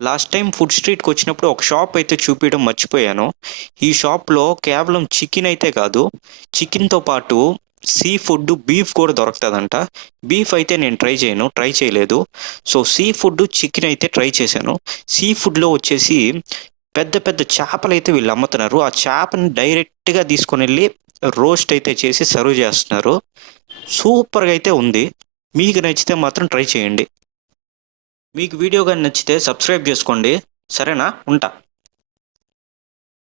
Last time food స్ట్రీట్కి వచ్చినప్పుడు ఒక shop అయితే చూపించడం మర్చిపోయాను. ఈ షాప్లో కేవలం చికెన్ అయితే కాదు, చికెన్తో పాటు సీ ఫుడ్, బీఫ్ కూడా దొరుకుతుందంట. బీఫ్ అయితే నేను ట్రై చేయలేదు. సో సీ ఫుడ్, చికెన్ అయితే ట్రై చేశాను. సీ ఫుడ్లో వచ్చేసి పెద్ద పెద్ద చేపలు అయితే వీళ్ళు అమ్ముతున్నారు. ఆ చేపని డైరెక్ట్గా తీసుకొని వెళ్ళి రోస్ట్ అయితే చేసి సర్వ్ చేస్తున్నారు. సూపర్గా అయితే ఉంది. మీకు నచ్చితే మాత్రం ట్రై చేయండి. మీకు వీడియో కానీ నచ్చితే సబ్స్క్రైబ్ చేసుకోండి. సరేనా? ఉంటా.